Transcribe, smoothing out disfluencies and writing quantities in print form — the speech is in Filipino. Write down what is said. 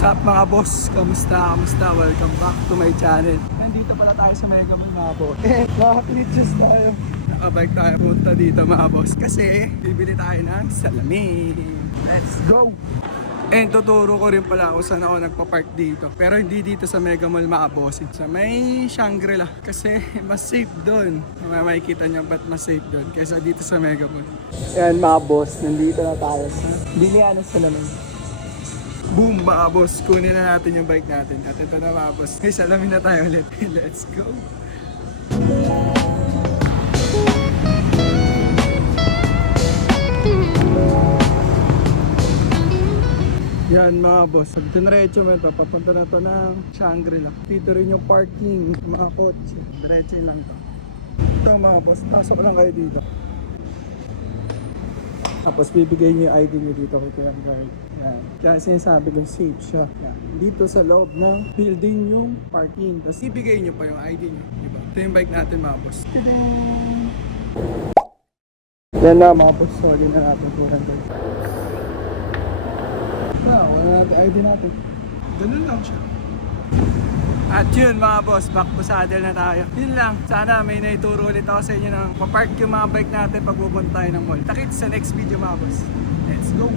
What's up mga boss? Kamusta? Welcome back to my channel. Nandito pala tayo sa Mega Mall mga boss. Naka-glitches tayo. Nakabike tayo punta dito mga boss. Kasi bibili tayo ng salamin. Let's go! And tuturo ko rin pala kung saan ako nagpa-park dito. Pero hindi dito sa Mega Mall mga boss. Sa may Shangri-La. Kasi mas safe doon. Makikita nyo ba't mas safe doon kaysa dito sa Mega Mall. Ayan mga boss, nandito na tayo sa bilihan ng salamin. Boom mga boss, kunin na natin yung bike natin. At ito na mga boss, may salamin na tayo ulit. Let's go! Yan mga boss, pag dinaretso mo ito, papunta na ito ng Shangri-La. Dito rin yung parking, mga kotse. Diretso lang ito. Ito mga boss, pasok lang kayo dito. Tapos bibigay niyo yung ID niyo dito kay Kuya Guard. Yan. Kaya sinasabi kong safe siya. Yan. Dito sa loob ng building yung parking. Tapos ibigay niyo pa yung ID niyo. Diba? Ito yung bike natin mga boss. Tiding! Yan na mga boss. Sorry na natin Kuya Guard. Wala natin ID natin. Ganun lang siya. At yun mga boss, back to saddle na tayo. Yun lang, sana may naituro ulit ako sa inyo ng papark yung mga bike natin pag pupunta tayo ng mall. Takit sa next video mga boss. Let's go!